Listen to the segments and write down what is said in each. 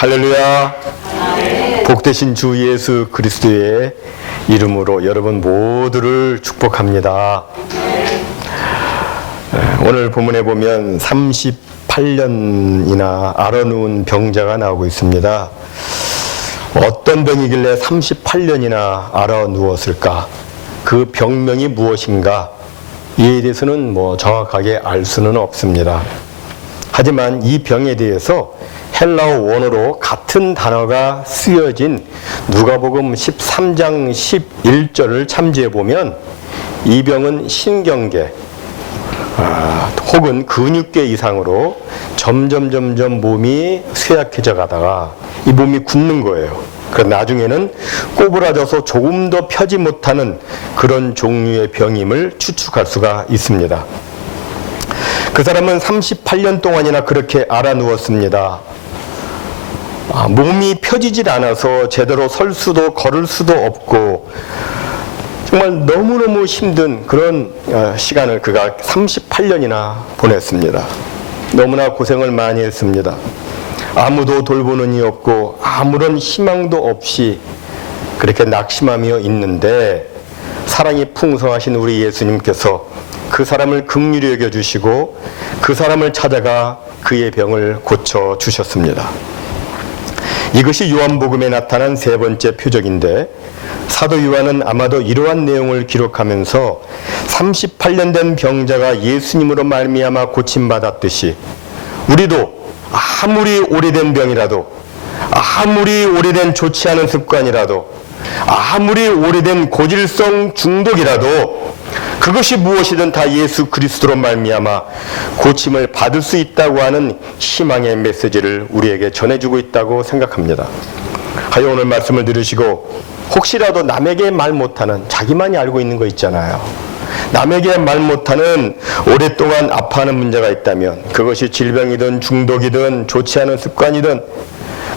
할렐루야. 복되신 주 예수 그리스도의 이름으로 여러분 모두를 축복합니다. 오늘 본문에 보면 38년이나 앓아누운 병자가 나오고 있습니다. 어떤 병이길래 38년이나 앓아누웠을까? 그 병명이 무엇인가? 이에 대해서는 정확하게 알 수는 없습니다. 하지만 이 병에 대해서 헬라어 원어로 같은 단어가 쓰여진 누가복음 13장 11절을 참조해 보면 이 병은 신경계 혹은 근육계 이상으로 점점 몸이 쇠약해져 가다가 이 몸이 굳는 거예요. 그래서 나중에는 꼬부라져서 조금 더 펴지 못하는 그런 종류의 병임을 추측할 수가 있습니다. 그 사람은 38년 동안이나 그렇게 앓아누웠습니다. 몸이 펴지질 않아서 제대로 설 수도 걸을 수도 없고 정말 너무너무 힘든 그런 시간을 그가 38년이나 보냈습니다. 너무나 고생을 많이 했습니다. 아무도 돌보는 이 없고 아무런 희망도 없이 그렇게 낙심하며 있는데 사랑이 풍성하신 우리 예수님께서 그 사람을 긍휼히 여겨주시고 그 사람을 찾아가 그의 병을 고쳐주셨습니다. 이것이 요한복음에 나타난 세 번째 표적인데 사도 요한은 아마도 이러한 내용을 기록하면서 38년 된 병자가 예수님으로 말미암아 고침받았듯이 우리도 아무리 오래된 병이라도 아무리 오래된 좋지 않은 습관이라도 아무리 오래된 고질성 중독이라도 그것이 무엇이든 다 예수 그리스도로 말미암아 고침을 받을 수 있다고 하는 희망의 메시지를 우리에게 전해주고 있다고 생각합니다. 하여 오늘 말씀을 들으시고 혹시라도 남에게 말 못하는 자기만이 알고 있는 거 있잖아요. 남에게 말 못하는 오랫동안 아파하는 문제가 있다면 그것이 질병이든 중독이든 좋지 않은 습관이든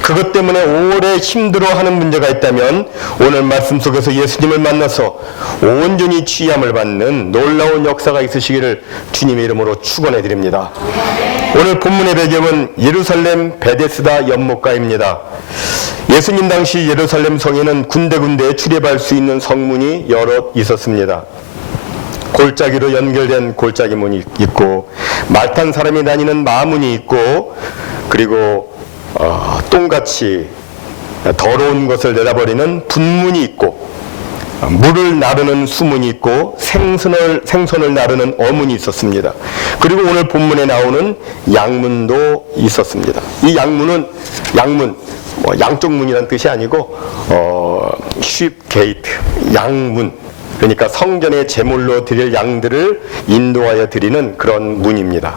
그것 때문에 오래 힘들어하는 문제가 있다면 오늘 말씀 속에서 예수님을 만나서 온전히 치유함을 받는 놀라운 역사가 있으시기를 주님의 이름으로 축원해 드립니다. 오늘 본문의 배경은 예루살렘 베데스다 연못가입니다. 예수님 당시 예루살렘 성에는 군데군데 출입할 수 있는 성문이 여러 있었습니다. 골짜기로 연결된 골짜기 문이 있고 말 탄 사람이 다니는 마문이 있고 그리고 똥같이 더러운 것을 내다버리는 분문이 있고 물을 나르는 수문이 있고 생선을 나르는 어문이 있었습니다. 그리고 오늘 본문에 나오는 양문도 있었습니다. 이 양문은 양쪽 문이라는 뜻이 아니고 sheep gate, 양문, 그러니까 성전에 제물로 드릴 양들을 인도하여 드리는 그런 문입니다.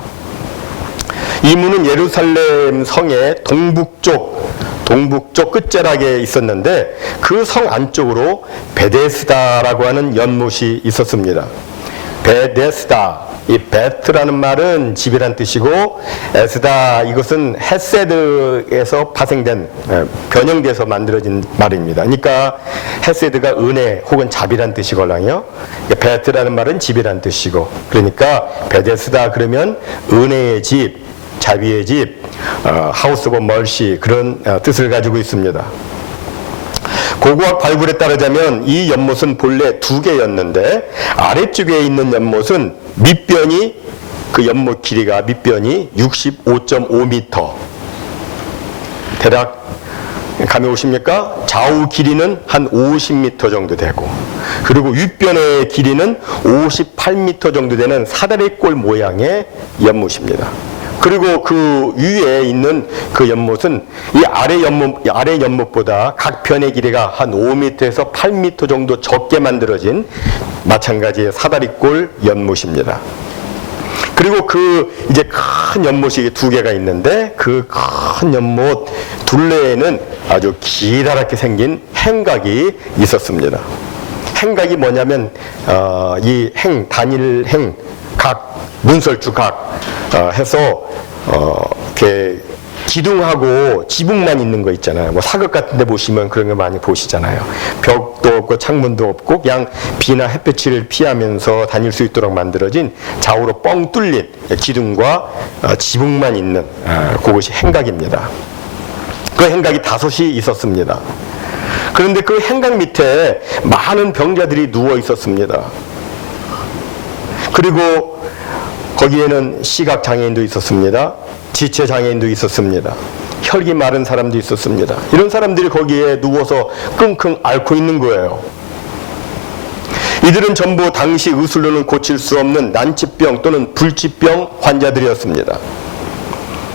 이 문은 예루살렘 성의 동북쪽 끝자락에 있었는데 그 성 안쪽으로 베데스다라고 하는 연못이 있었습니다. 베데스다, 이 베트라는 말은 집이란 뜻이고 에스다 이것은 헤세드에서 파생된 변형돼서 만들어진 말입니다. 그러니까 헤세드가 은혜 혹은 자비란 뜻이거든요. 베트라는 말은 집이란 뜻이고 그러니까 베데스다 그러면 은혜의 집, 자비의 집, 하우스 오브 멀시 그런 뜻을 가지고 있습니다. 고고학 발굴에 따르자면 이 연못은 본래 두 개였는데 아래쪽에 있는 연못은 밑변이 그 연못 길이가 밑변이 65.5m 대략 감이 오십니까? 좌우 길이는 한 50m 정도 되고 그리고 윗변의 길이는 58m 정도 되는 사다리꼴 모양의 연못입니다. 그리고 그 위에 있는 그 연못은 이 아래 연못보다 각 편의 길이가 한 5m에서 8m 정도 적게 만들어진 마찬가지의 사다리꼴 연못입니다. 그리고 이제 큰 연못이 두 개가 있는데 그 큰 연못 둘레에는 아주 기다랗게 생긴 행각이 있었습니다. 행각이 뭐냐면 이 단일행 각 문설주 각 해서 이렇게 기둥하고 지붕만 있는 거 있잖아요. 사극 같은 데 보시면 그런 거 많이 보시잖아요. 벽도 없고 창문도 없고 그냥 비나 햇볕을 피하면서 다닐 수 있도록 만들어진 좌우로 뻥 뚫린 기둥과 지붕만 있는 그것이 행각입니다. 그 행각이 5이 있었습니다. 그런데 그 행각 밑에 많은 병자들이 누워 있었습니다. 그리고 거기에는 시각장애인도 있었습니다. 지체장애인도 있었습니다. 혈기 마른 사람도 있었습니다. 이런 사람들이 거기에 누워서 끙끙 앓고 있는 거예요. 이들은 전부 당시 의술로는 고칠 수 없는 난치병 또는 불치병 환자들이었습니다.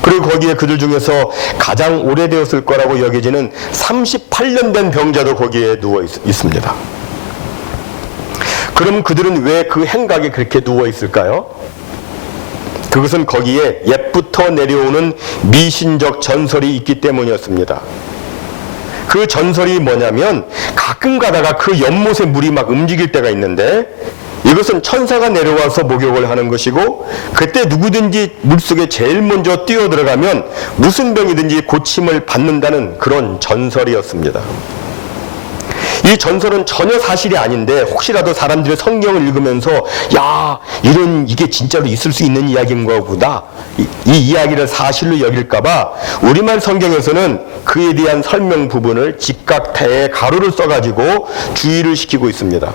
그리고 거기에 그들 중에서 가장 오래되었을 거라고 여겨지는 38년 된 병자도 거기에 누워 있습니다. 그럼 그들은 왜 그 행각에 그렇게 누워 있을까요? 그것은 거기에 옛부터 내려오는 미신적 전설이 있기 때문이었습니다. 그 전설이 뭐냐면 가끔 가다가 그 연못의 물이 막 움직일 때가 있는데 이것은 천사가 내려와서 목욕을 하는 것이고 그때 누구든지 물속에 제일 먼저 뛰어 들어가면 무슨 병이든지 고침을 받는다는 그런 전설이었습니다. 이 전설은 전혀 사실이 아닌데 혹시라도 사람들이 성경을 읽으면서 야, 이게 진짜로 있을 수 있는 이야기인가 보다 이 이야기를 사실로 여길까봐 우리말 성경에서는 그에 대한 설명 부분을 직각태에 가로를 써가지고 주의를 시키고 있습니다.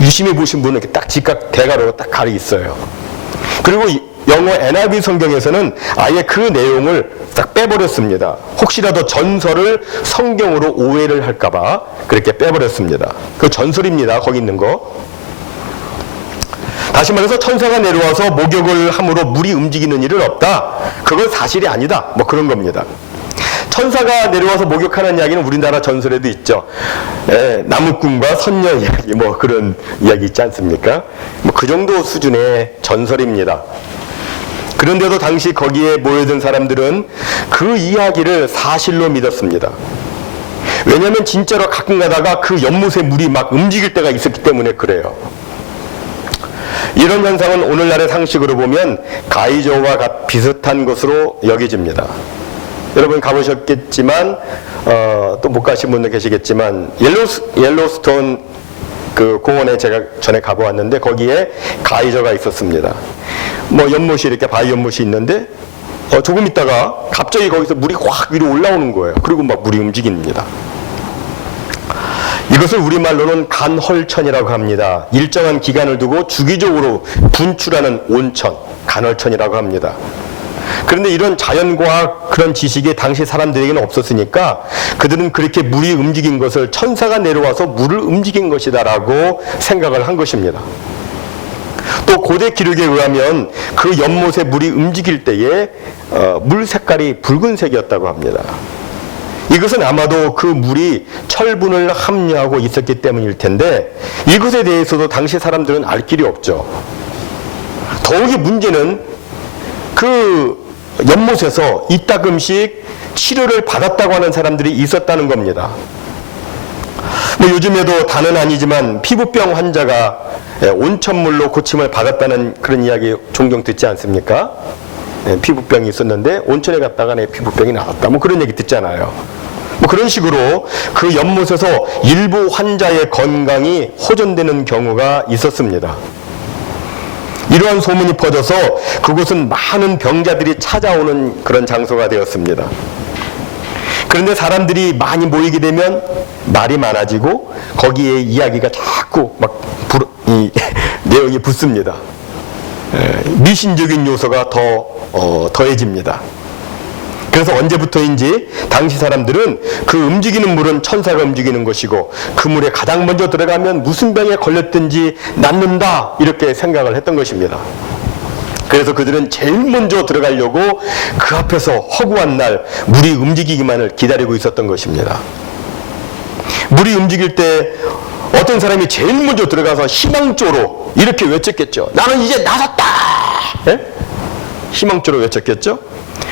유심히 보신 분은 이렇게 딱 직각 대가로 딱 가려 있어요. 그리고 영어 NIV 성경에서는 아예 그 내용을 딱 빼버렸습니다. 혹시라도 전설을 성경으로 오해를 할까봐 그렇게 빼버렸습니다. 그 전설입니다. 거기 있는 거. 다시 말해서 천사가 내려와서 목욕을 함으로 물이 움직이는 일은 없다. 그건 사실이 아니다. 뭐 그런 겁니다. 천사가 내려와서 목욕하는 이야기는 우리나라 전설에도 있죠. 나무꾼과 선녀 이야기 뭐 그런 이야기 있지 않습니까? 뭐 그 정도 수준의 전설입니다. 그런데도 당시 거기에 모여든 사람들은 그 이야기를 사실로 믿었습니다. 왜냐하면 진짜로 가끔 가다가 그 연못의 물이 막 움직일 때가 있었기 때문에 그래요. 이런 현상은 오늘날의 상식으로 보면 가이저와 비슷한 것으로 여겨집니다. 여러분 가보셨겠지만 또 못 가신 분도 계시겠지만 옐로스톤 그 공원에 제가 전에 가보았는데 거기에 가이저가 있었습니다. 뭐 연못이 이렇게 바위 연못이 있는데 조금 있다가 갑자기 거기서 물이 확 위로 올라오는 거예요. 그리고 막 물이 움직입니다. 이것을 우리말로는 간헐천이라고 합니다. 일정한 기간을 두고 주기적으로 분출하는 온천, 간헐천이라고 합니다. 그런데 이런 자연과학 그런 지식이 당시 사람들에게는 없었으니까 그들은 그렇게 물이 움직인 것을 천사가 내려와서 물을 움직인 것이다라고 생각을 한 것입니다. 또 고대 기록에 의하면 그 연못에 물이 움직일 때에 물 색깔이 붉은색이었다고 합니다. 이것은 아마도 그 물이 철분을 함유하고 있었기 때문일 텐데 이것에 대해서도 당시 사람들은 알 길이 없죠. 더욱이 문제는 그 연못에서 이따금씩 치료를 받았다고 하는 사람들이 있었다는 겁니다. 뭐 요즘에도 다는 아니지만 피부병 환자가 온천물로 고침을 받았다는 그런 이야기 종종 듣지 않습니까? 피부병이 있었는데 온천에 갔다가 내 피부병이 나왔다. 뭐 그런 얘기 듣잖아요. 뭐 그런 식으로 그 연못에서 일부 환자의 건강이 호전되는 경우가 있었습니다. 이러한 소문이 퍼져서 그곳은 많은 병자들이 찾아오는 그런 장소가 되었습니다. 그런데 사람들이 많이 모이게 되면 말이 많아지고 거기에 이야기가 자꾸 막 내용이 붙습니다. 미신적인 요소가 더해집니다. 그래서 언제부터인지 당시 사람들은 그 움직이는 물은 천사가 움직이는 것이고 그 물에 가장 먼저 들어가면 무슨 병에 걸렸든지 낫는다 이렇게 생각을 했던 것입니다. 그래서 그들은 제일 먼저 들어가려고 그 앞에서 허구한 날 물이 움직이기만을 기다리고 있었던 것입니다. 물이 움직일 때 어떤 사람이 제일 먼저 들어가서 희망조로 이렇게 외쳤겠죠. 나는 이제 나섰다! 예? 희망조로 외쳤겠죠.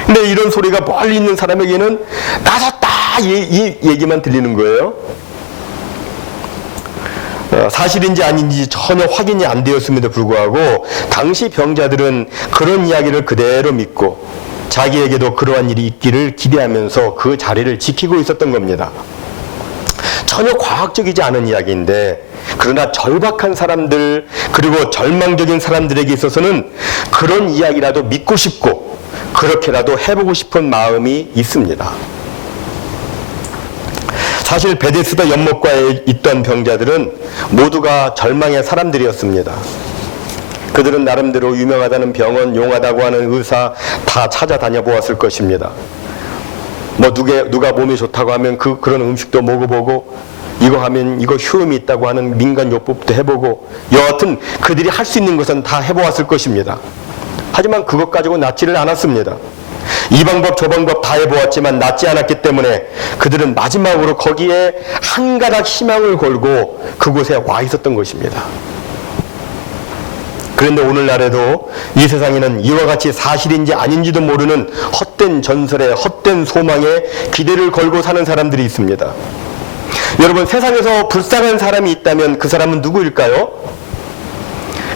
근데 이런 소리가 멀리 있는 사람에게는 나섰다! 이 얘기만 들리는 거예요. 사실인지 아닌지 전혀 확인이 안 되었음에도 불구하고 당시 병자들은 그런 이야기를 그대로 믿고 자기에게도 그러한 일이 있기를 기대하면서 그 자리를 지키고 있었던 겁니다. 전혀 과학적이지 않은 이야기인데 그러나 절박한 사람들 그리고 절망적인 사람들에게 있어서는 그런 이야기라도 믿고 싶고 그렇게라도 해보고 싶은 마음이 있습니다. 사실 베데스다 연못가에 있던 병자들은 모두가 절망의 사람들이었습니다. 그들은 나름대로 유명하다는 병원, 용하다고 하는 의사 다 찾아다녀 보았을 것입니다. 뭐 누가 몸이 좋다고 하면 그런 음식도 먹어보고, 이거 하면 이거 효험이 있다고 하는 민간요법도 해보고, 여하튼 그들이 할 수 있는 것은 다 해보았을 것입니다. 하지만 그것 가지고 낫지를 않았습니다. 이 방법 저 방법 다 해보았지만 낫지 않았기 때문에 그들은 마지막으로 거기에 한 가닥 희망을 걸고 그곳에 와 있었던 것입니다. 그런데 오늘날에도 이 세상에는 이와 같이 사실인지 아닌지도 모르는 헛된 전설에, 헛된 소망에 기대를 걸고 사는 사람들이 있습니다. 여러분, 세상에서 불쌍한 사람이 있다면 그 사람은 누구일까요?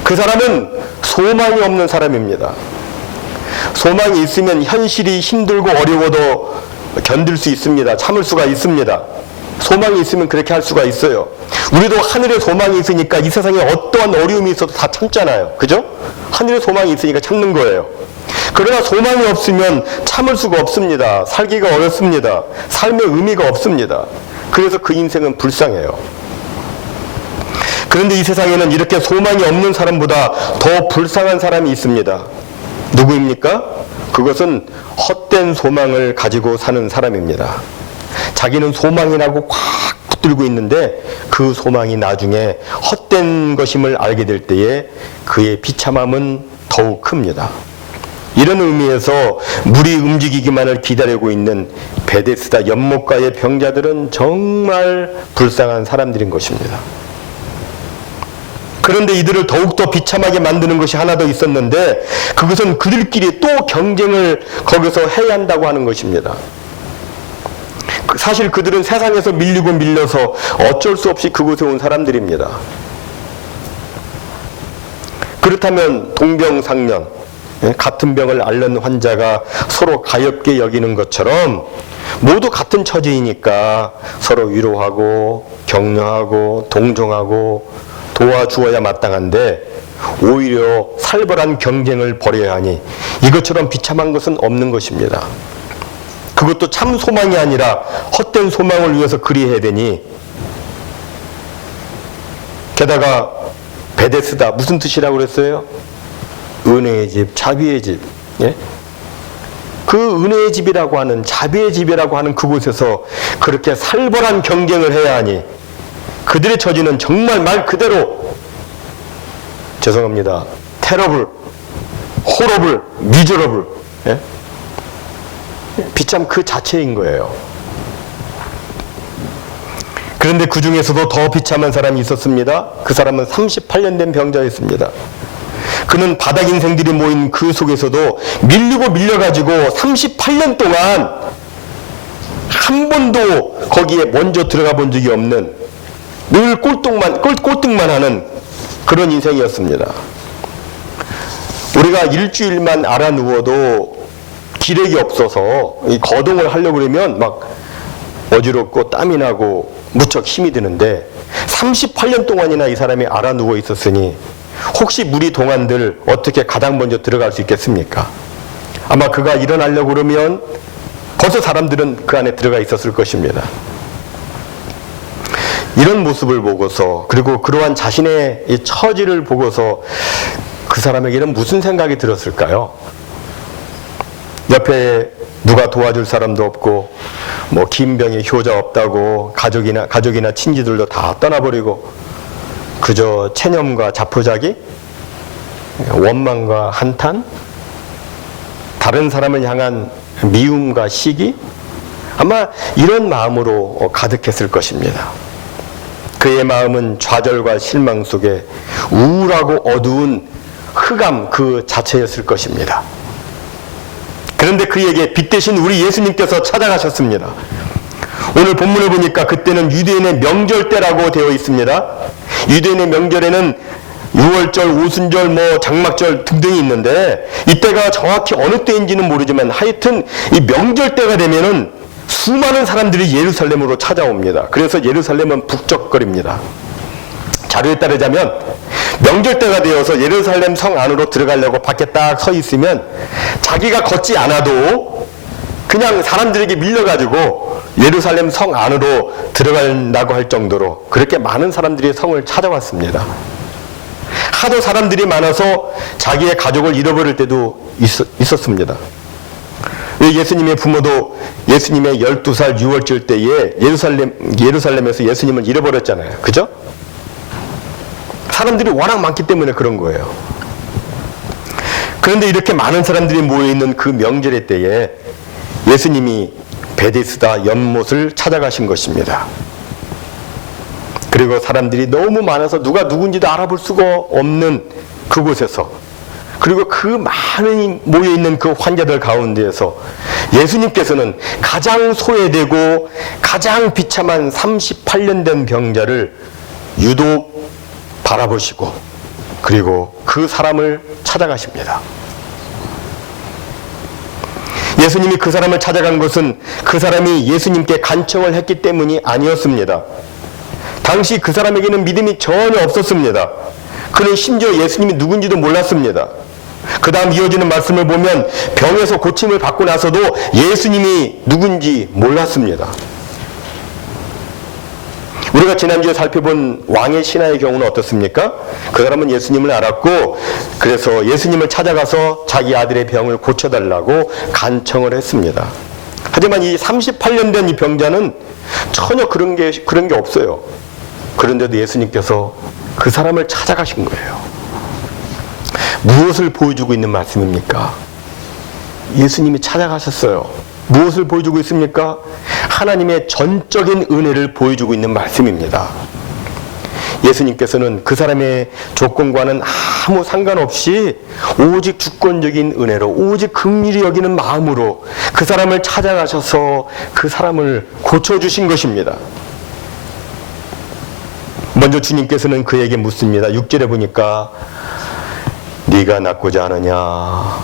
그 사람은 소망이 없는 사람입니다. 소망이 있으면 현실이 힘들고 어려워도 견딜 수 있습니다. 참을 수가 있습니다. 소망이 있으면 그렇게 할 수가 있어요. 우리도 하늘에 소망이 있으니까 이 세상에 어떠한 어려움이 있어도 다 참잖아요. 그죠? 하늘에 소망이 있으니까 참는 거예요. 그러나 소망이 없으면 참을 수가 없습니다. 살기가 어렵습니다. 삶의 의미가 없습니다. 그래서 그 인생은 불쌍해요. 그런데 이 세상에는 이렇게 소망이 없는 사람보다 더 불쌍한 사람이 있습니다. 누구입니까? 그것은 헛된 소망을 가지고 사는 사람입니다. 자기는 소망이라고 꽉 붙들고 있는데 그 소망이 나중에 헛된 것임을 알게 될 때에 그의 비참함은 더욱 큽니다. 이런 의미에서 물이 움직이기만을 기다리고 있는 베데스다 연못가의 병자들은 정말 불쌍한 사람들인 것입니다. 그런데 이들을 더욱더 비참하게 만드는 것이 하나 더 있었는데, 그것은 그들끼리 또 경쟁을 거기서 해야 한다고 하는 것입니다. 사실 그들은 세상에서 밀리고 밀려서 어쩔 수 없이 그곳에 온 사람들입니다. 그렇다면 동병상련, 같은 병을 앓는 환자가 서로 가엾게 여기는 것처럼 모두 같은 처지이니까 서로 위로하고 격려하고 동정하고 도와주어야 마땅한데 오히려 살벌한 경쟁을 벌여야 하니 이것처럼 비참한 것은 없는 것입니다. 그것도 참 소망이 아니라 헛된 소망을 위해서 그리해야 되니, 게다가 베데스다 무슨 뜻이라고 그랬어요? 은혜의 집, 자비의 집. 예? 그 은혜의 집이라고 하는, 자비의 집이라고 하는 그곳에서 그렇게 살벌한 경쟁을 해야 하니 그들의 처지는 정말 말 그대로, 죄송합니다, 테러블, 호러블, 미저러블, 예? 비참 그 자체인 거예요. 그런데 그 중에서도 더 비참한 사람이 있었습니다. 그 사람은 38년 된 병자였습니다. 그는 바닥 인생들이 모인 그 속에서도 밀리고 밀려가지고 38년 동안 한 번도 거기에 먼저 들어가 본 적이 없는, 늘 꼴등만 하는 그런 인생이었습니다. 우리가 일주일만 알아 누워도 기력이 없어서 이 거동을 하려고 그러면 막 어지럽고 땀이 나고 무척 힘이 드는데, 38년 동안이나 이 사람이 알아 누워 있었으니 혹시 무리 동안들 어떻게 가장 먼저 들어갈 수 있겠습니까? 아마 그가 일어나려고 그러면 벌써 사람들은 그 안에 들어가 있었을 것입니다. 이런 모습을 보고서, 그리고 그러한 자신의 이 처지를 보고서 그 사람에게는 무슨 생각이 들었을까요? 옆에 누가 도와줄 사람도 없고, 뭐 긴 병에 효자 없다고 가족이나 친지들도 다 떠나버리고, 그저 체념과 자포자기, 원망과 한탄, 다른 사람을 향한 미움과 시기, 아마 이런 마음으로 가득했을 것입니다. 그의 마음은 좌절과 실망 속에 우울하고 어두운 흑암 그 자체였을 것입니다. 그런데 그에게 빛 대신 우리 예수님께서 찾아가셨습니다. 오늘 본문을 보니까 그때는 유대인의 명절 때라고 되어 있습니다. 유대인의 명절에는 6월절, 오순절, 뭐 장막절 등등이 있는데, 이때가 정확히 어느 때인지는 모르지만 하여튼 이 명절 때가 되면은 수많은 사람들이 예루살렘으로 찾아옵니다. 그래서 예루살렘은 북적거립니다. 자료에 따르자면 명절 때가 되어서 예루살렘 성 안으로 들어가려고 밖에 딱 서 있으면 자기가 걷지 않아도 그냥 사람들에게 밀려가지고 예루살렘 성 안으로 들어간다고 할 정도로 그렇게 많은 사람들이 성을 찾아왔습니다. 하도 사람들이 많아서 자기의 가족을 잃어버릴 때도 있었습니다. 예수님의 부모도 예수님의 12살 유월절 때에 예루살렘에서 예수님을 잃어버렸잖아요. 그죠? 사람들이 워낙 많기 때문에 그런 거예요. 그런데 이렇게 많은 사람들이 모여있는 그 명절의 때에 예수님이 베데스다 연못을 찾아가신 것입니다. 그리고 사람들이 너무 많아서 누가 누군지도 알아볼 수가 없는 그곳에서, 그리고 그 많은 모여있는 그 환자들 가운데에서 예수님께서는 가장 소외되고 가장 비참한 38년 된 병자를 유독 바라보시고 그리고 그 사람을 찾아가십니다. 예수님이 그 사람을 찾아간 것은 그 사람이 예수님께 간청을 했기 때문이 아니었습니다. 당시 그 사람에게는 믿음이 전혀 없었습니다. 그는 심지어 예수님이 누군지도 몰랐습니다. 그 다음 이어지는 말씀을 보면 병에서 고침을 받고 나서도 예수님이 누군지 몰랐습니다. 우리가 지난주에 살펴본 왕의 신하의 경우는 어떻습니까? 그 사람은 예수님을 알았고 그래서 예수님을 찾아가서 자기 아들의 병을 고쳐달라고 간청을 했습니다. 하지만 이 38년 된 이 병자는 전혀 그런 게 없어요. 그런데도 예수님께서 그 사람을 찾아가신 거예요. 무엇을 보여주고 있는 말씀입니까? 예수님이 찾아가셨어요. 무엇을 보여주고 있습니까? 하나님의 전적인 은혜를 보여주고 있는 말씀입니다. 예수님께서는 그 사람의 조건과는 아무 상관없이 오직 주권적인 은혜로, 오직 긍휼히 여기는 마음으로 그 사람을 찾아가셔서 그 사람을 고쳐주신 것입니다. 먼저 주님께서는 그에게 묻습니다. 6절에 보니까 네가 낫고자 하느냐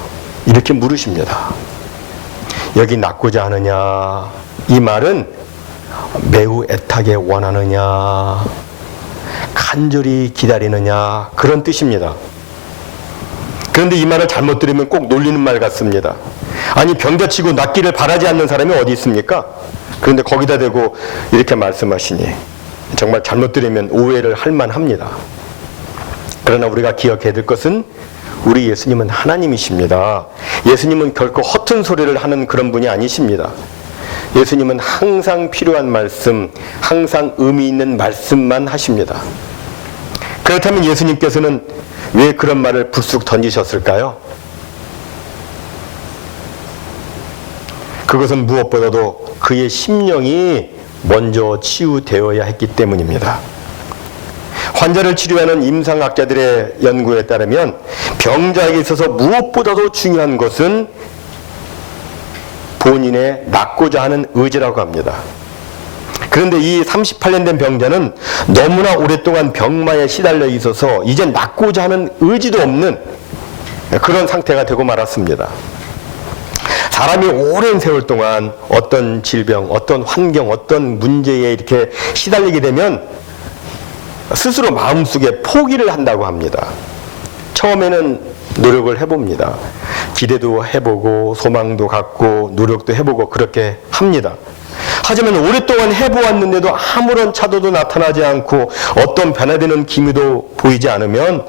이렇게 물으십니다. 여기 낫고자 하느냐 이 말은 매우 애타게 원하느냐 간절히 기다리느냐 그런 뜻입니다. 그런데 이 말을 잘못 들으면 꼭 놀리는 말 같습니다. 아니 병자치고 낫기를 바라지 않는 사람이 어디 있습니까? 그런데 거기다 대고 이렇게 말씀하시니 정말 잘못 들으면 오해를 할 만합니다. 그러나 우리가 기억해야 될 것은 우리 예수님은 하나님이십니다. 예수님은 결코 허튼 소리를 하는 그런 분이 아니십니다. 예수님은 항상 필요한 말씀, 항상 의미 있는 말씀만 하십니다. 그렇다면 예수님께서는 왜 그런 말을 불쑥 던지셨을까요? 그것은 무엇보다도 그의 심령이 먼저 치유되어야 했기 때문입니다. 환자를 치료하는 임상학자들의 연구에 따르면 병자에게 있어서 무엇보다도 중요한 것은 본인의 낫고자 하는 의지라고 합니다. 그런데 이 38년 된 병자는 너무나 오랫동안 병마에 시달려 있어서 이제 낫고자 하는 의지도 없는 그런 상태가 되고 말았습니다. 사람이 오랜 세월 동안 어떤 질병, 어떤 환경, 어떤 문제에 이렇게 시달리게 되면 스스로 마음속에 포기를 한다고 합니다. 처음에는 노력을 해봅니다. 기대도 해보고 소망도 갖고 노력도 해보고 그렇게 합니다. 하지만 오랫동안 해보았는데도 아무런 차도도 나타나지 않고 어떤 변화되는 기미도 보이지 않으면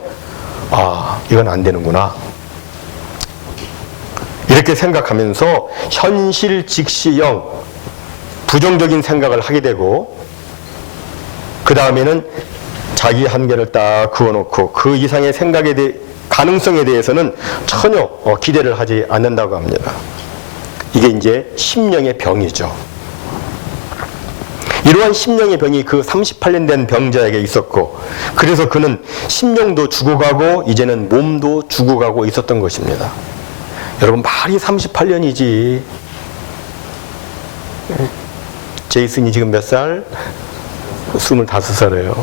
이건 안 되는구나 이렇게 생각하면서 현실 직시형 부정적인 생각을 하게 되고 그 다음에는 자기 한계를 딱 그어놓고 그 이상의 생각에 가능성에 대해서는 전혀 기대를 하지 않는다고 합니다. 이게 이제 심령의 병이죠. 이러한 심령의 병이 그 38년 된 병자에게 있었고 그래서 그는 심령도 죽어가고 이제는 몸도 죽어가고 있었던 것입니다. 여러분 말이 38년이지 제이슨이 지금 몇 살? 25살이에요.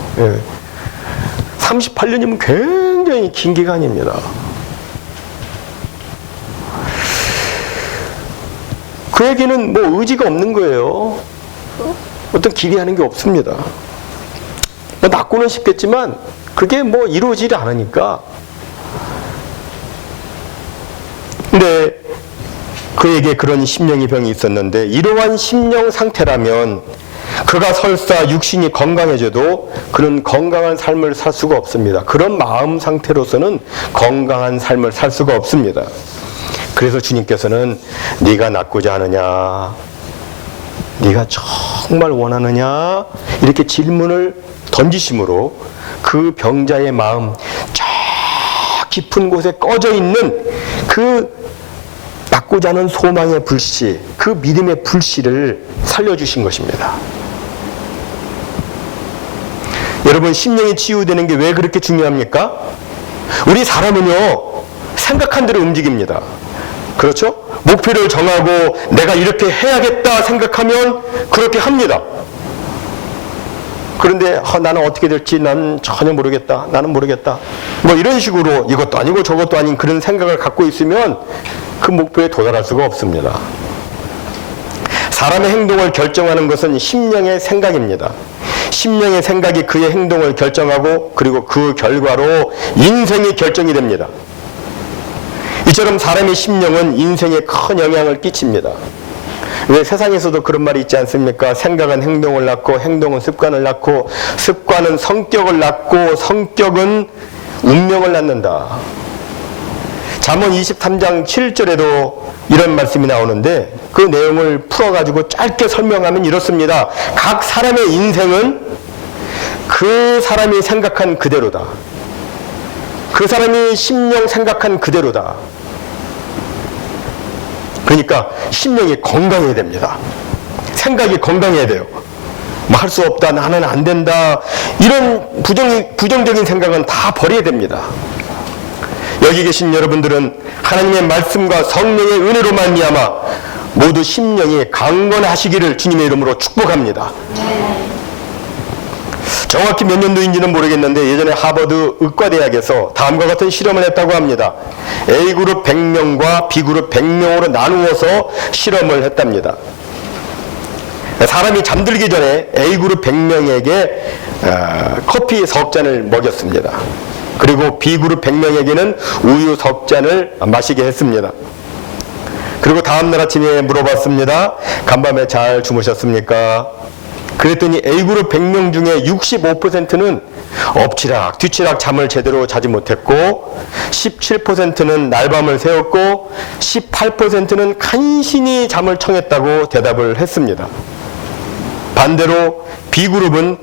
38년이면 굉장히 긴 기간입니다. 그에게는 뭐 의지가 없는 거예요. 어떤 기대하는 게 없습니다. 낫고는 싶겠지만 그게 뭐 이루어지지 않으니까. 근데 그에게 그런 심령의 병이 있었는데 이러한 심령 상태라면 그가 설사 육신이 건강해져도 그는 건강한 삶을 살 수가 없습니다. 그런 마음 상태로서는 건강한 삶을 살 수가 없습니다. 그래서 주님께서는 네가 낫고자 하느냐? 네가 정말 원하느냐? 이렇게 질문을 던지심으로 그 병자의 마음, 저 깊은 곳에 꺼져 있는 그 낫고자 하는 소망의 불씨, 그 믿음의 불씨를 살려주신 것입니다. 여러분, 심령이 치유되는 게 왜 그렇게 중요합니까? 우리 사람은요, 생각한 대로 움직입니다. 그렇죠? 목표를 정하고 내가 이렇게 해야겠다 생각하면 그렇게 합니다. 그런데 나는 어떻게 될지 난 전혀 모르겠다. 나는 모르겠다. 뭐 이런 식으로 이것도 아니고 저것도 아닌 그런 생각을 갖고 있으면 그 목표에 도달할 수가 없습니다. 사람의 행동을 결정하는 것은 심령의 생각입니다. 심령의 생각이 그의 행동을 결정하고 그리고 그 결과로 인생이 결정이 됩니다. 이처럼 사람의 심령은 인생에 큰 영향을 끼칩니다. 왜 세상에서도 그런 말이 있지 않습니까? 생각은 행동을 낳고 행동은 습관을 낳고 습관은 성격을 낳고 성격은 운명을 낳는다. 잠언 23장 7절에도 이런 말씀이 나오는데 그 내용을 풀어가지고 짧게 설명하면 이렇습니다. 각 사람의 인생은 그 사람이 생각한 그대로다. 그 사람이 심령 생각한 그대로다. 그러니까 심령이 건강해야 됩니다. 생각이 건강해야 돼요. 뭐 할 수 없다, 나는 안 된다, 이런 부정적인 생각은 다 버려야 됩니다. 여기 계신 여러분들은 하나님의 말씀과 성령의 은혜로 말미암아 모두 심령이 강건하시기를 주님의 이름으로 축복합니다. 정확히 몇 년도인지는 모르겠는데 예전에 하버드 의과대학에서 다음과 같은 실험을 했다고 합니다. A그룹 100명과 B그룹 100명으로 나누어서 실험을 했답니다. 사람이 잠들기 전에 A그룹 100명에게 커피 석 잔을 먹였습니다. 그리고 B그룹 100명에게는 우유 석 잔을 마시게 했습니다. 그리고 다음날 아침에 물어봤습니다. 간밤에 잘 주무셨습니까? 그랬더니 A그룹 100명 중에 65%는 엎치락 뒤치락 잠을 제대로 자지 못했고 17%는 날밤을 새웠고 18%는 간신히 잠을 청했다고 대답을 했습니다. 반대로 B그룹은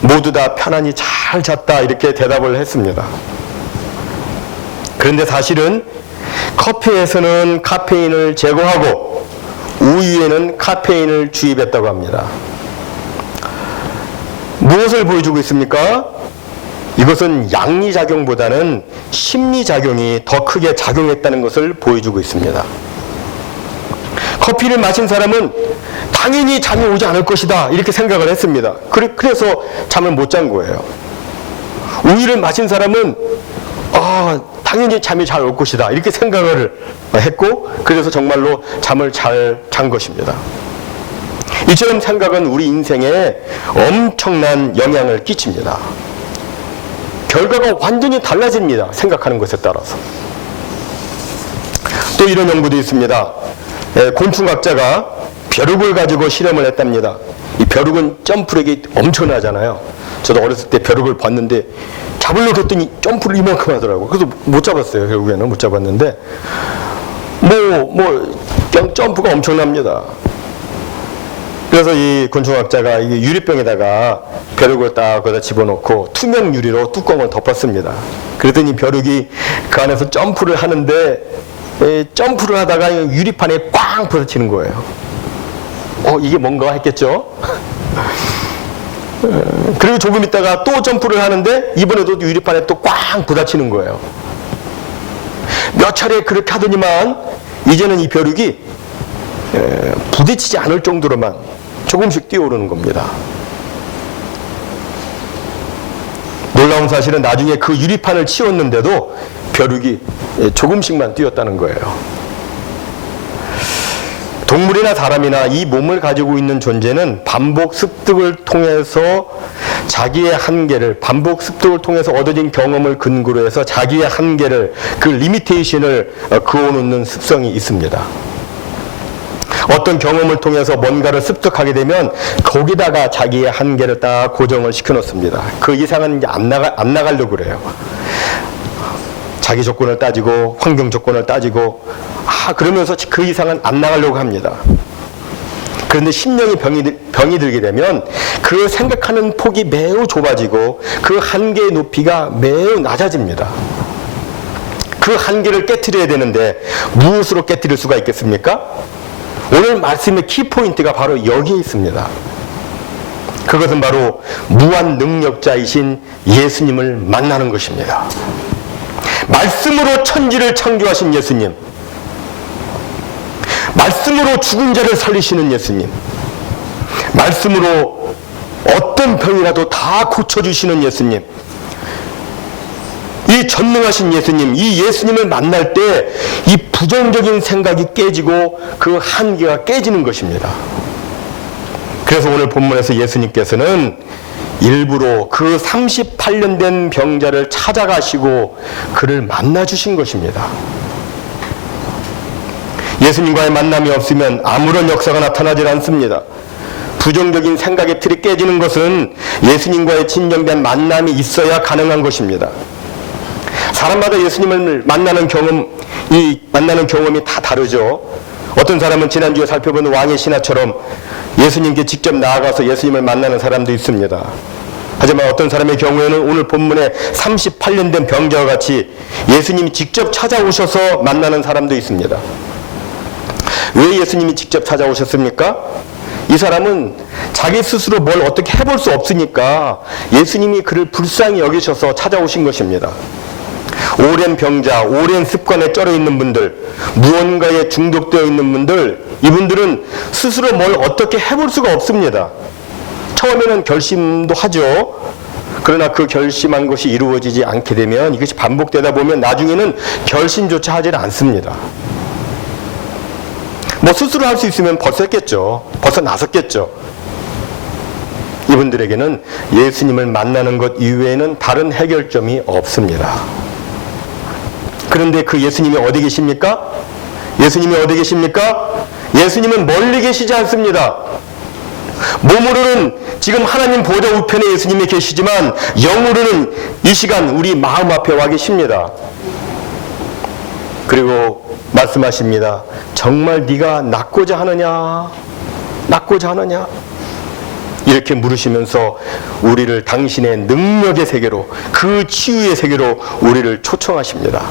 모두 다 편안히 잘 잤다 이렇게 대답을 했습니다. 그런데 사실은 커피에서는 카페인을 제거하고 우유에는 카페인을 주입했다고 합니다. 무엇을 보여주고 있습니까? 이것은 양리작용보다는 심리작용이 더 크게 작용했다는 것을 보여주고 있습니다. 커피를 마신 사람은 당연히 잠이 오지 않을 것이다 이렇게 생각을 했습니다. 그래서 잠을 못 잔 거예요. 우유를 마신 사람은 당연히 잠이 잘 올 것이다 이렇게 생각을 했고 그래서 정말로 잠을 잘 잔 것입니다. 이처럼 생각은 우리 인생에 엄청난 영향을 끼칩니다. 결과가 완전히 달라집니다. 생각하는 것에 따라서. 또 이런 연구도 있습니다. 곤충학자가 벼룩을 가지고 실험을 했답니다. 이 벼룩은 점프력이 엄청나잖아요. 저도 어렸을 때 벼룩을 봤는데 잡으려고 했더니 점프를 이만큼 하더라고요. 그래서 못 잡았어요. 결국에는 못 잡았는데 그냥 점프가 엄청납니다. 그래서 이 곤충학자가 이게 유리병에다가 벼룩을 딱 거기다 집어넣고 투명 유리로 뚜껑을 덮었습니다. 그랬더니 벼룩이 그 안에서 점프를 하는데 점프를 하다가 유리판에 꽝 부딪히는 거예요. 이게 뭔가 했겠죠? 그리고 조금 있다가 또 점프를 하는데 이번에도 유리판에 또 꽝 부딪히는 거예요. 몇 차례 그렇게 하더니만 이제는 이 벼룩이 부딪히지 않을 정도로만 조금씩 뛰어오르는 겁니다. 놀라운 사실은 나중에 그 유리판을 치웠는데도 벼룩이 조금씩만 뛰었다는 거예요. 동물이나 사람이나 이 몸을 가지고 있는 존재는 반복 습득을 통해서 자기의 한계를 반복 습득을 통해서 얻어진 경험을 근거로 해서 자기의 한계를 그 리미테이션을 그어놓는 습성이 있습니다. 어떤 경험을 통해서 뭔가를 습득하게 되면 거기다가 자기의 한계를 딱 고정을 시켜놓습니다. 그 이상은 이제 안 나가려고 그래요. 자기 조건을 따지고 환경 조건을 따지고 그러면서 그 이상은 안 나가려고 합니다. 그런데 심령이 병이 들게 되면 그 생각하는 폭이 매우 좁아지고 그 한계의 높이가 매우 낮아집니다. 그 한계를 깨트려야 되는데 무엇으로 깨트릴 수가 있겠습니까? 오늘 말씀의 키포인트가 바로 여기에 있습니다. 그것은 바로 무한 능력자이신 예수님을 만나는 것입니다. 말씀으로 천지를 창조하신 예수님, 말씀으로 죽은 자를 살리시는 예수님, 말씀으로 어떤 병이라도 다 고쳐주시는 예수님, 이 전능하신 예수님, 이 예수님을 만날 때 이 부정적인 생각이 깨지고 그 한계가 깨지는 것입니다. 그래서 오늘 본문에서 예수님께서는 일부러 그 38년 된 병자를 찾아가시고 그를 만나주신 것입니다. 예수님과의 만남이 없으면 아무런 역사가 나타나질 않습니다. 부정적인 생각의 틀이 깨지는 것은 예수님과의 진정된 만남이 있어야 가능한 것입니다. 사람마다 예수님을 만나는 경험이 다 다르죠. 어떤 사람은 지난주에 살펴본 왕의 신하처럼 예수님께 직접 나아가서 예수님을 만나는 사람도 있습니다. 하지만 어떤 사람의 경우에는 오늘 본문에 38년 된 병자와 같이 예수님이 직접 찾아오셔서 만나는 사람도 있습니다. 왜 예수님이 직접 찾아오셨습니까? 이 사람은 자기 스스로 뭘 어떻게 해볼 수 없으니까 예수님이 그를 불쌍히 여기셔서 찾아오신 것입니다. 오랜 병자, 오랜 습관에 쩔어 있는 분들, 무언가에 중독되어 있는 분들, 이분들은 스스로 뭘 어떻게 해볼 수가 없습니다. 처음에는 결심도 하죠. 그러나 그 결심한 것이 이루어지지 않게 되면 이것이 반복되다 보면 나중에는 결심조차 하지 않습니다. 스스로 할 수 있으면 벌써 했겠죠. 벌써 나섰겠죠. 이분들에게는 예수님을 만나는 것 이외에는 다른 해결점이 없습니다. 그런데 그 예수님이 어디 계십니까? 예수님이 어디 계십니까? 예수님은 멀리 계시지 않습니다. 몸으로는 지금 하나님 보좌 우편에 예수님이 계시지만 영으로는 이 시간 우리 마음 앞에 와 계십니다. 그리고 말씀하십니다. 정말 네가 낫고자 하느냐? 낫고자 하느냐? 이렇게 물으시면서 우리를 당신의 능력의 세계로, 그 치유의 세계로 우리를 초청하십니다.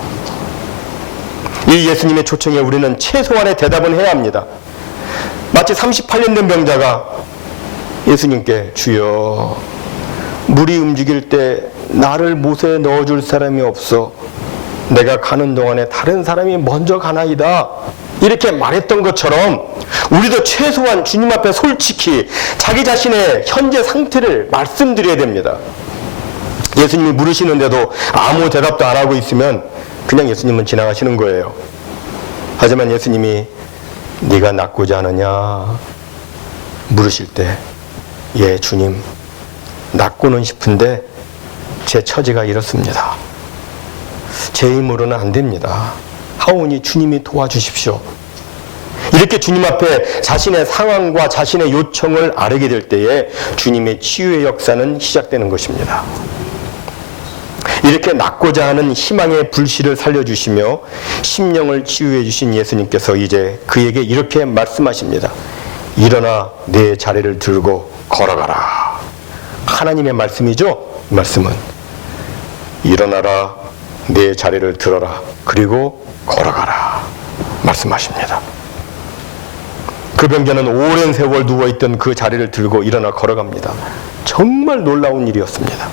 이 예수님의 초청에 우리는 최소한의 대답은 해야 합니다. 마치 38년 된 병자가 예수님께 주여, 물이 움직일 때 나를 못에 넣어줄 사람이 없어. 내가 가는 동안에 다른 사람이 먼저 가나이다. 이렇게 말했던 것처럼 우리도 최소한 주님 앞에 솔직히 자기 자신의 현재 상태를 말씀드려야 됩니다. 예수님이 물으시는데도 아무 대답도 안 하고 있으면 그냥 예수님은 지나가시는 거예요. 하지만 예수님이 네가 낫고자 하느냐 물으실 때, 예 주님, 낫고는 싶은데 제 처지가 이렇습니다. 제 힘으로는 안 됩니다. 하오니 주님이 도와주십시오. 이렇게 주님 앞에 자신의 상황과 자신의 요청을 아뢰게 될 때에 주님의 치유의 역사는 시작되는 것입니다. 이렇게 낫고자 하는 희망의 불씨를 살려주시며 심령을 치유해 주신 예수님께서 이제 그에게 이렇게 말씀하십니다. 일어나 내 자리를 들고 걸어가라. 하나님의 말씀이죠. 이 말씀은 일어나라, 내 자리를 들어라, 그리고 걸어가라 말씀하십니다. 그 병자는 오랜 세월 누워있던 그 자리를 들고 일어나 걸어갑니다. 정말 놀라운 일이었습니다.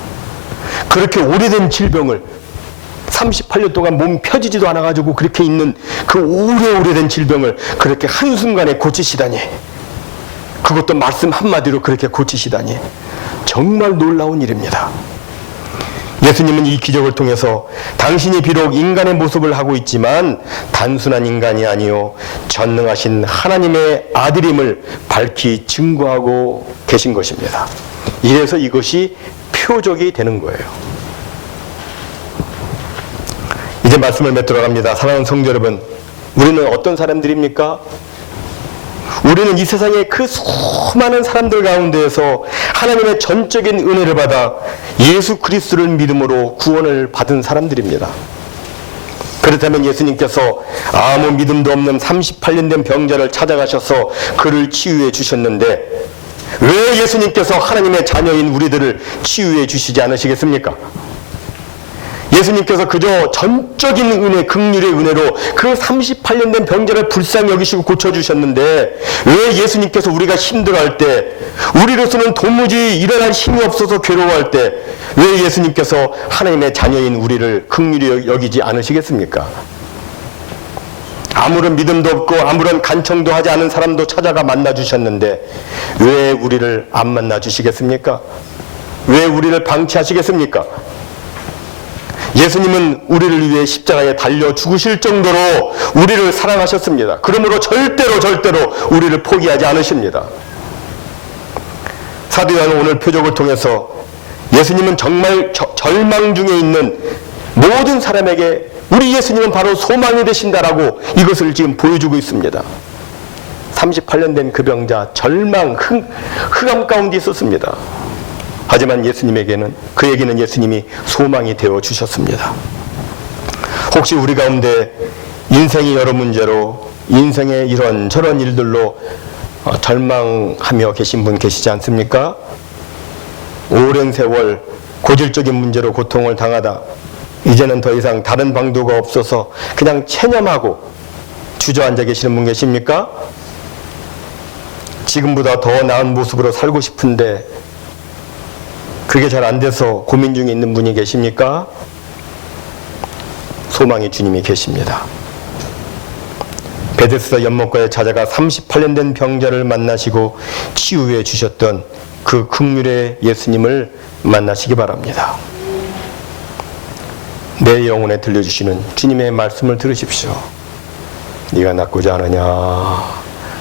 그렇게 오래된 질병을 38년 동안 몸 펴지지도 않아가지고 그렇게 있는 그 오래된 질병을 그렇게 한순간에 고치시다니, 그것도 말씀 한마디로 그렇게 고치시다니 정말 놀라운 일입니다. 예수님은 이 기적을 통해서 당신이 비록 인간의 모습을 하고 있지만 단순한 인간이 아니요 전능하신 하나님의 아들임을 밝히 증거하고 계신 것입니다. 이래서 이것이 표적이 되는 거예요. 이제 말씀을 맺도록 합니다. 사랑하는 성도 여러분, 우리는 어떤 사람들입니까? 우리는 이 세상의 그 수많은 사람들 가운데에서 하나님의 전적인 은혜를 받아 예수 그리스도를 믿음으로 구원을 받은 사람들입니다. 그렇다면 예수님께서 아무 믿음도 없는 38년 된 병자를 찾아가셔서 그를 치유해 주셨는데 왜 예수님께서 하나님의 자녀인 우리들을 치유해 주시지 않으시겠습니까? 예수님께서 그저 전적인 은혜, 긍휼의 은혜로 그 38년 된 병자를 불쌍히 여기시고 고쳐주셨는데 왜 예수님께서 우리가 힘들어할 때, 우리로서는 도무지 일어날 힘이 없어서 괴로워할 때 왜 예수님께서 하나님의 자녀인 우리를 긍휼히 여기지 않으시겠습니까? 아무런 믿음도 없고 아무런 간청도 하지 않은 사람도 찾아가 만나주셨는데 왜 우리를 안 만나주시겠습니까? 왜 우리를 방치하시겠습니까? 예수님은 우리를 위해 십자가에 달려 죽으실 정도로 우리를 사랑하셨습니다. 그러므로 절대로 우리를 포기하지 않으십니다. 사도 요한은 오늘 표적을 통해서 예수님은 정말 절망 중에 있는 모든 사람에게 우리 예수님은 바로 소망이 되신다라고 이것을 지금 보여주고 있습니다. 38년 된 그 병자 절망, 흑암 가운데 있었습니다. 하지만 그에게는 예수님이 소망이 되어 주셨습니다. 혹시 우리 가운데 인생의 여러 문제로, 인생의 이런저런 일들로 절망하며 계신 분 계시지 않습니까? 오랜 세월 고질적인 문제로 고통을 당하다 이제는 더 이상 다른 방도가 없어서 그냥 체념하고 주저앉아 계시는 분 계십니까? 지금보다 더 나은 모습으로 살고 싶은데 그게 잘 안 돼서 고민 중에 있는 분이 계십니까? 소망의 주님이 계십니다. 베데스다 연못가에 찾아가 38년 된 병자를 만나시고 치유해 주셨던 그 긍휼의 예수님을 만나시기 바랍니다. 내 영혼에 들려주시는 주님의 말씀을 들으십시오. 네가 낫고자 하느냐?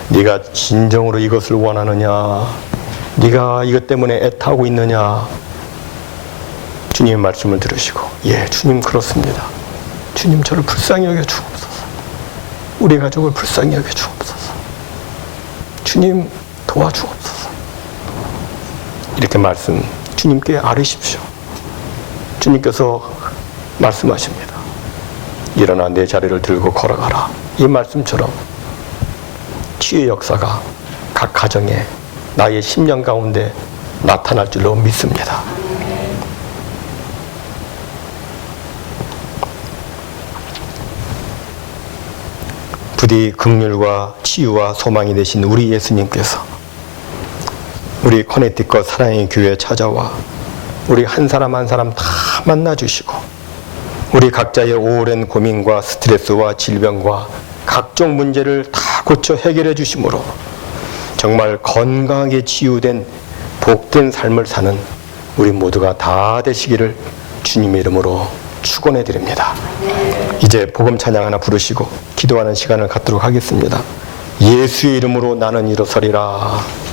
네가 진정으로 이것을 원하느냐? 네가 이것 때문에 애타고 있느냐? 주님의 말씀을 들으시고, 예, 주님 그렇습니다. 주님 저를 불쌍히 여겨 주옵소서. 우리 가족을 불쌍히 여겨 주옵소서. 주님 도와주옵소서. 이렇게 주님께 아뢰십시오. 주님께서 말씀하십니다. 일어나 내 자리를 들고 걸어가라. 이 말씀처럼 치유의 역사가 각 가정에 나의 심령 가운데 나타날 줄로 믿습니다. 부디 긍휼과 치유와 소망이 되신 우리 예수님께서 우리 커네티컷 사랑의 교회에 찾아와 우리 한 사람 한 사람 다 만나주시고 우리 각자의 오랜 고민과 스트레스와 질병과 각종 문제를 다 고쳐 해결해 주심으로 정말 건강하게 치유된 복된 삶을 사는 우리 모두가 다 되시기를 주님의 이름으로 축원해 드립니다. 이제 복음 찬양 하나 부르시고 기도하는 시간을 갖도록 하겠습니다. 예수의 이름으로 나는 일어서리라.